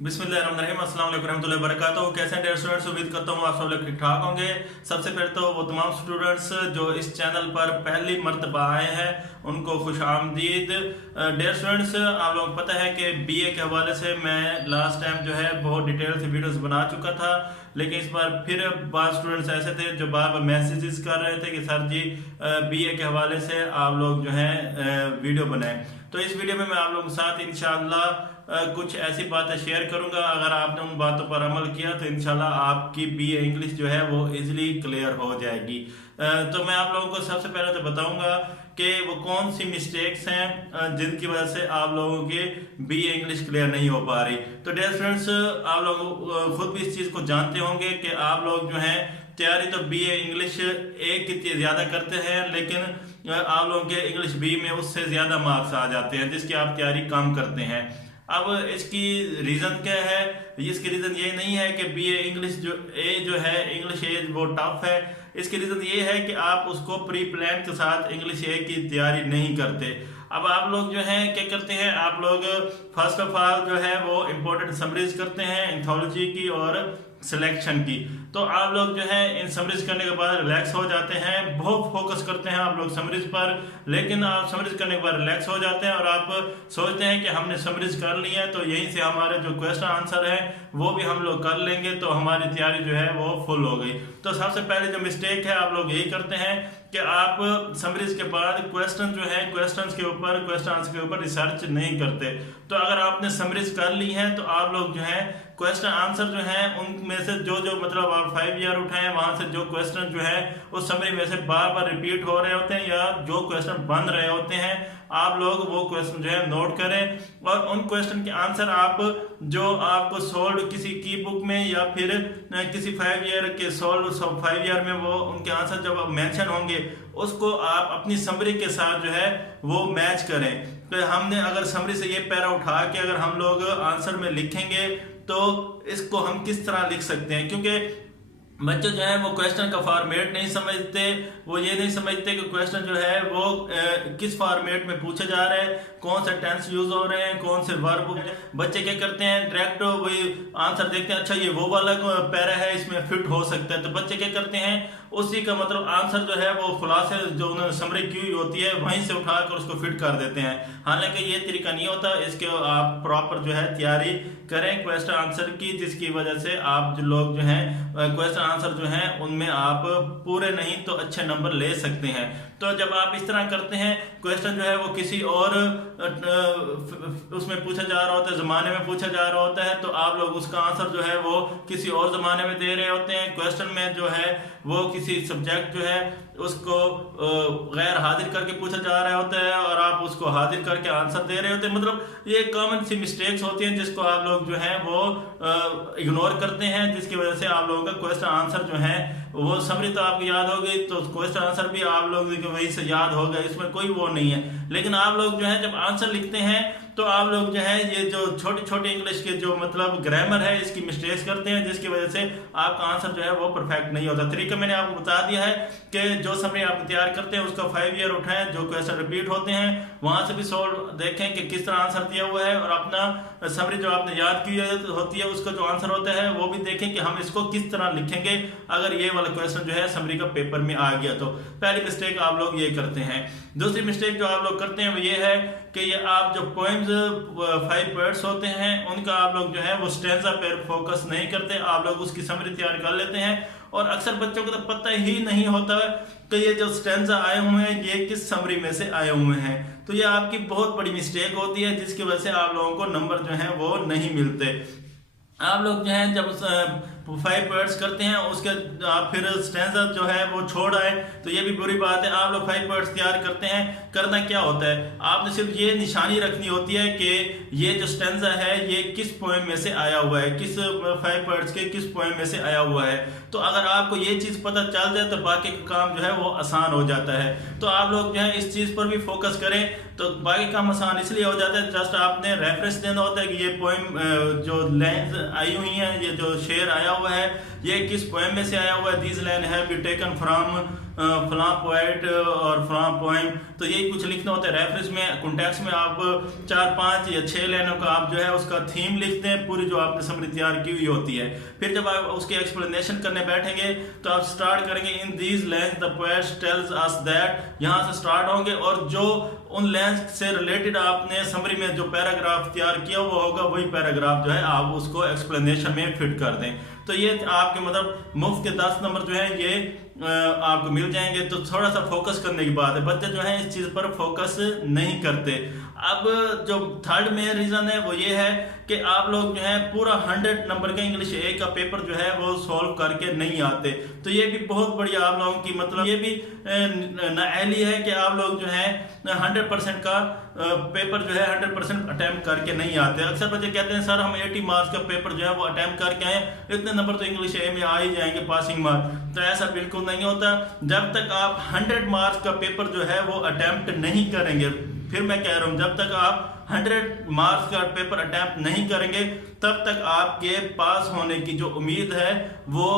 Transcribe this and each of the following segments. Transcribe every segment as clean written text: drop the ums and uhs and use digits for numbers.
बिस्मिल्लाहिर्रहमानिर्रहीम, अस्सलाम वालेकुम रहमतुल्लाहि व बरकातहू। कैसे हैं डेयर स्टूडेंट्स? उम्मीद करता हूँ आप सब लोग ठीक ठाक होंगे। सबसे पहले तो वो तमाम स्टूडेंट्स जो इस चैनल पर पहली मर्तबा आए हैं उनको खुश आमदीद। डेयर स्टूडेंट्स, आप लोगों को पता है कि बीए के हवाले से मैं लास्ट टाइम जो है बहुत डिटेल से वीडियोस बना चुका था, लेकिन इस बार फिर बाद स्टूडेंट्स ऐसे थे जो बार बार मैसेजेस कर रहे थे कि सर जी बीए के हवाले से आप लोग जो है वीडियो बनाएं। तो इस वीडियो में मैं आप लोगों के साथ इंशाल्लाह कुछ ऐसी बातें शेयर करूंगा। अगर आपने उन बातों पर अमल किया तो इंशाल्लाह आपकी बीए इंग्लिश जो है वो इजीली क्लियर हो जाएगी। तो मैं आप लोगों को सबसे पहले तो बताऊंगा कि वो कौन सी मिस्टेक्स हैं जिनकी वजह से आप लोगों के बीए इंग्लिश क्लियर नहीं हो पा रही। तो डियर स्टूडेंट्स, आप लोग खुद भी इस चीज़ को जानते होंगे कि आप लोग जो हैं तैयारी तो बीए इंग्लिश ए की ज़्यादा करते हैं, लेकिन आप लोगों के इंग्लिश बी में उससे ज़्यादा मार्क्स आ जाते हैं जिसकी आप तैयारी कम करते हैं। अब इसकी रीज़न क्या है? इसकी रीज़न ये नहीं है कि बीए इंग्लिश जो है इंग्लिश ए वो टफ है। इसकी रीज़न ये है कि आप उसको प्री प्लान के साथ इंग्लिश ए की तैयारी नहीं करते। अब आप लोग जो हैं क्या करते हैं, आप लोग फर्स्ट ऑफ ऑल जो है वो इम्पोर्टेंट समरीज करते हैं एंथोलॉजी की और सिलेक्शन की। तो आप लोग जो है इन समरीज करने के बाद रिलैक्स हो जाते हैं, बहुत फोकस करते हैं आप लोग समरीज पर, लेकिन आप समरीज करने के बाद रिलैक्स हो जाते हैं और आप सोचते हैं कि हमने समरीज कर ली है तो यहीं से हमारे जो क्वेश्चन आंसर है वो भी हम लोग कर लेंगे तो हमारी तैयारी जो है वो फुल हो गई। तो सबसे पहले जो मिस्टेक है आप लोग यही करते हैं कि आप समरीज के बाद क्वेश्चन जो है क्वेश्चन आंसर के ऊपर रिसर्च नहीं करते। तो अगर आपने समरीज कर ली है तो आप लोग जो है क्वेश्चन आंसर जो है उनमें से जो मतलब आप 5 ईयर उठाएं वहां से जो क्वेश्चन जो है उस समरी में से बार बार रिपीट हो रहे होते हैं या जो क्वेश्चन बन रहे होते हैं आप लोग वो क्वेश्चन जो है नोट करें और उन क्वेश्चन के आंसर आप जो आपको सोल्व किसी की बुक में या फिर किसी 5 ईयर के सोल्व 5 ईयर में वो उनके आंसर जब मेंशन होंगे उसको आप अपनी समरी के साथ जो है वो मैच करें। तो हमने अगर समरी से ये पैरा उठा के अगर हम लोग आंसर में लिखेंगे तो इसको हम किस तरह लिख सकते हैं, क्योंकि बच्चे जो है वो क्वेश्चन का फॉर्मेट नहीं समझते, वो ये नहीं समझते कि क्वेश्चन जो है वो किस फॉर्मेट में पूछे जा रहे हैं, कौन से टेंस यूज हो रहे हैं, कौन से वर्ब। बच्चे क्या करते हैं डायरेक्ट वही आंसर देखते हैं, अच्छा ये वो वाला पैरा है इसमें फिट हो सकता है, तो बच्चे क्या करते हैं उसी का मतलब आंसर जो है वो खुलासे जो उन्होंने समरी की हुई होती है वहीं से उठाकर उसको फिट कर देते हैं। हालांकि ये तरीका नहीं होता, इसके आप प्रॉपर जो है तैयारी करें क्वेश्चन आंसर की, जिसकी वजह से आप जो लोग जो हैं क्वेश्चन आंसर जो हैं उनमें आप पूरे नहीं तो अच्छे नंबर ले सकते हैं। तो जब आप इस तरह करते हैं क्वेश्चन जो है वो किसी और उसमें पूछा जा रहा होता है, ज़माने में पूछा जा रहा होता है, तो आप लोग उसका आंसर जो है वो किसी और ज़माने में दे रहे होते हैं। क्वेश्चन में जो है वो किसी सब्जेक्ट जो है उसको गैर हाजिर करके पूछा जा रहा होता है और आप उसको हाजिर करके आंसर दे रहे होते हैं। मतलब ये कॉमन सी मिस्टेक्स होती हैं जिसको आप लोग जो है वो इग्नोर करते हैं, जिसकी वजह से आप लोगों का क्वेश्चन आंसर जो है वो समरी तो आपको याद हो गई तो क्वेश्चन आंसर भी आप लोग वही से याद होगा, इसमें कोई वो नहीं है। लेकिन आप लोग जो है जब आंसर लिखते हैं तो आप लोग जो है ये जो छोटे छोटे इंग्लिश के जो मतलब ग्रामर है इसकी मिस्टेक्स करते हैं, जिसकी वजह से आपका आंसर जो है वो परफेक्ट नहीं होता। तरीका मैंने आपको बता दिया है कि जो समरी आप तैयार करते हैं उसका 5 ईयर उठाएं, जो क्वेश्चन रिपीट होते हैं वहां से भी सोल्व देखें कि किस तरह आंसर दिया हुआ है और अपना समरी जो आपने याद की होती है उसका जो आंसर होता है वो भी देखें कि हम इसको किस तरह लिखेंगे अगर ये वाला क्वेश्चन जो है समरी का पेपर में आ गया तो। पहली मिस्टेक आप लोग ये करते हैं। दूसरी मिस्टेक जो आप लोग करते हैं वो ये है कि ये आप जो पोएम्स 5 वर्ड्स होते हैं उनका आप लोग जो है वो स्टैंजा पर फोकस नहीं करते, आप लोग उसकी समरी तैयार कर लेते हैं और अक्सर बच्चों को तो पता ही नहीं होता कि ये जो स्टैंजा आए हुए हैं ये किस समरी में से आए हुए हैं। तो ये आपकी बहुत बड़ी मिस्टेक होती है जिसकी वजह से आप लोगों को नंबर जो है वो नहीं मिलते। आप लोग जो है जब 5 वर्ड्स करते हैं उसके आप फिर स्टैंजा जो है वो छोड़ आए तो ये भी बुरी बात है। आप लोग 5 वर्ड्स तैयार करते हैं, करना क्या होता है आपने सिर्फ ये निशानी रखनी होती है कि ये जो स्टैंजा है ये किस पोएम में से आया हुआ है, किस 5 वर्ड्स के किस पोएम में से आया हुआ है। तो अगर आपको ये चीज़ पता चल जाए तो बाकी का काम जो है वो आसान हो जाता है। तो आप लोग जो है इस चीज़ पर भी फोकस करें तो बाकी काम आसान इसलिए हो जाता है, जस्ट आपने रेफरेंस देना होता है कि ये पोएम जो लाइन्स आई हुई हैं, ये जो शेर आया हुआ है ये किस पोएम में से आया हुआ है। These line have be taken from फलां पोएट और फलां पोएम, तो यही कुछ लिखना होता है। रेफरेंस में कॉन्टेक्स्ट में आप 4, 5 या 6 लाइनों का आप जो है उसका थीम लिखते हैं, पूरी जो आपने समरी तैयार की हुई होती है। फिर जब आप उसकी एक्सप्लेनेशन करने बैठेंगे तो आप स्टार्ट करेंगे in these lines the poet tells us that, यहाँ से स्टार्ट होंगे और जो उन लाइन्स से रिलेटेड आपने समरी में जो पैराग्राफ तैयार किया वो होगा, वही पैराग्राफ जो है आप उसको एक्सप्लेनेशन में फिट कर दें। तो ये आपके मतलब मुफ्त के 10 नंबर जो है ये आपको मिल जाएंगे। तो थोड़ा सा फोकस करने की बात है, बच्चे जो है इस चीज़ पर फोकस नहीं करते। अब जो थर्ड मेन रीज़न है वो ये है कि आप लोग जो है पूरा 100 नंबर का इंग्लिश ए का पेपर जो है वो सॉल्व करके नहीं आते। तो ये भी बहुत बढ़िया आप लोगों की मतलब ये भी नाअहली है कि आप लोग जो है 100% का पेपर जो है 100% अटैम्प्ट करके नहीं आते। अक्सर बच्चे कहते हैं सर हम 80 मार्क्स का पेपर जो है वो अटैम्प्ट करके आए, इतने नंबर तो इंग्लिश ए में आ ही जाएंगे पासिंग मार्क। तो ऐसा बिल्कुल नहीं होता। जब तक आप 100 मार्क्स का पेपर जो है वो अटैम्प्ट नहीं करेंगे, फिर मैं कह रहा हूं जब तक आप 100 मार्क्स का पेपर अटैम्प्ट नहीं करेंगे तब तक आपके पास होने की जो उम्मीद है वो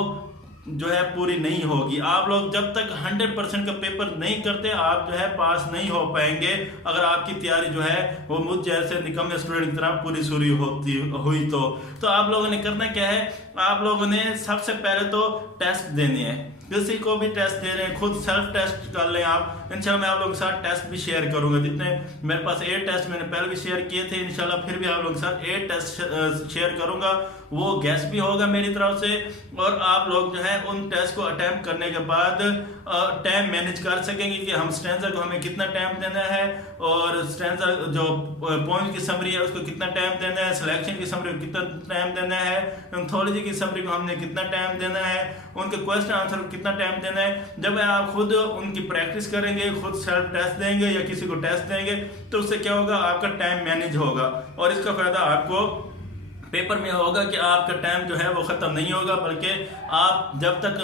जो है पूरी नहीं होगी। आप लोग जब तक 100% का पेपर नहीं करते आप जो है पास नहीं हो पाएंगे, अगर आपकी तैयारी जो है वो मुझ जैसे निकम्मे स्टूडेंट की तरह पूरी सूरी हुई तो आप लोगों ने करना क्या है, आप लोगों ने सबसे पहले तो टेस्ट देने हैं। किसी को भी टेस्ट दे रहे हैं खुद सेल्फ टेस्ट कर लें आप। इंशाल्लाह मैं आप लोगों के साथ टेस्ट भी शेयर करूंगा, जितने मेरे पास 8 टेस्ट मैंने पहले भी शेयर किए थे, इंशाल्लाह फिर भी आप लोगों के साथ 8 टेस्ट शेयर करूंगा। वो गैस भी होगा मेरी तरफ से और आप लोग जो है उन टेस्ट को अटैम्प्ट करने के बाद टाइम मैनेज कर सकेंगे कि हम स्टैंजा को हमें कितना टाइम देना है और स्टैंजा जो पॉइंट की समरी है उसको कितना टाइम देना है, सिलेक्शन की समरी को कितना टाइम देना है, एंथोलॉजी की समरी को हमने कितना टाइम देना है, उनके क्वेश्चन आंसर को कितना टाइम देना है। जब आप खुद उनकी प्रैक्टिस करेंगे, खुद सेल्फ टेस्ट देंगे या किसी को टेस्ट देंगे तो उससे क्या होगा, आपका टाइम मैनेज होगा और इसका फायदा आपको पेपर में होगा कि आपका टाइम जो है वो ख़त्म नहीं होगा, बल्कि आप जब तक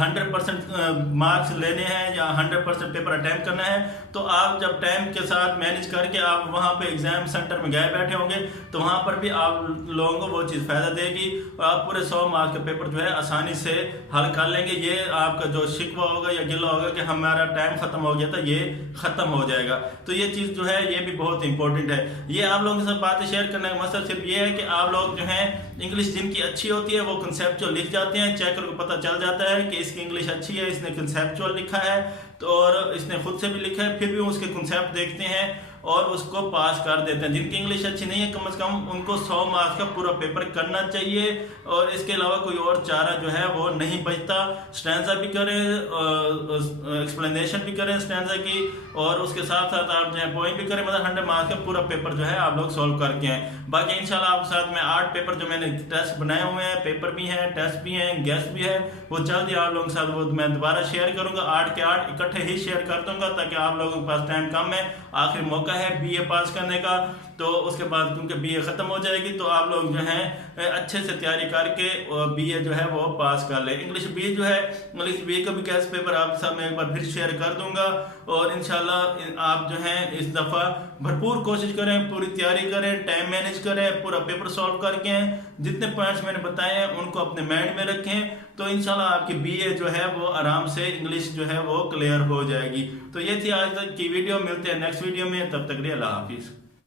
100% मार्क्स लेने हैं या 100% पेपर अटैम्प्ट करना है तो आप जब टाइम के साथ मैनेज करके आप वहाँ पे एग्जाम सेंटर में गए बैठे होंगे तो वहाँ पर भी आप लोगों को वो चीज़ फ़ायदा देगी और आप पूरे 100 मार्क्स के पेपर जो है आसानी से हल कर लेंगे। ये आपका जो शिकवा होगा या गिला होगा कि हमारा टाइम ख़त्म हो गया था, ये ख़त्म हो जाएगा। तो ये चीज़ जो है ये भी बहुत इंपॉर्टेंट है। ये आप लोगों के साथ बातें शेयर करने का मकसद सिर्फ ये है कि आप लोग जो है इंग्लिश जिनकी अच्छी होती है वो कंसेप्चुअल लिख जाते हैं, चेकर को पता चल जाता है कि इसकी इंग्लिश अच्छी है, इसने कंसेप्चुअल लिखा है तो और इसने खुद से भी लिखा है, फिर भी उसके कंसेप्ट देखते हैं और उसको पास कर देते हैं। जिनकी इंग्लिश अच्छी नहीं है कम से कम उनको 100 मार्क्स का पूरा पेपर करना चाहिए और इसके अलावा कोई और चारा जो है वो नहीं बचता। स्टैंजा भी करें, एक्सप्लेनेशन भी करें स्टैंजा की और उसके साथ साथ आप जो है पॉइंट भी करें, मतलब 100 मार्क्स का पूरा पेपर जो है आप लोग सॉल्व करके आए। बाकी इंशाल्लाह आपके साथ में 8 पेपर जो मैंने टेस्ट बनाए हुए हैं, पेपर भी हैं, टेस्ट भी हैं, गेस्ट भी है, वो जल्दी आप लोगों के साथ वो मैं दोबारा शेयर करूंगा। 8 के 8 इकट्ठे ही शेयर कर दूंगा ताकि आप लोगों के पास टाइम कम है, आखिर मौका है बीए पास करने का। तो उसके बाद क्योंकि बीए खत्म हो जाएगी तो आप लोग जो हैं अच्छे से तैयारी करके बीए जो है वो पास कर ले। इंग्लिश बी जो है इंग्लिश बी का भी कैश पेपर आपके साथ मैं एक बार फिर शेयर कर दूंगा और इंशाल्लाह आप जो हैं इस दफ़ा भरपूर कोशिश करें, पूरी तैयारी करें, टाइम मैनेज करें, पूरा पेपर सॉल्व करके जितने पॉइंट्स मैंने बताए हैं उनको अपने माइंड में रखें तो इंशाल्लाह आपकी बीए जो है वो आराम से इंग्लिश जो है वो क्लियर हो जाएगी। तो ये थी आज तक की वीडियो, मिलते हैं नेक्स्ट वीडियो में, तब तक के लिए अल्लाह हाफिज़।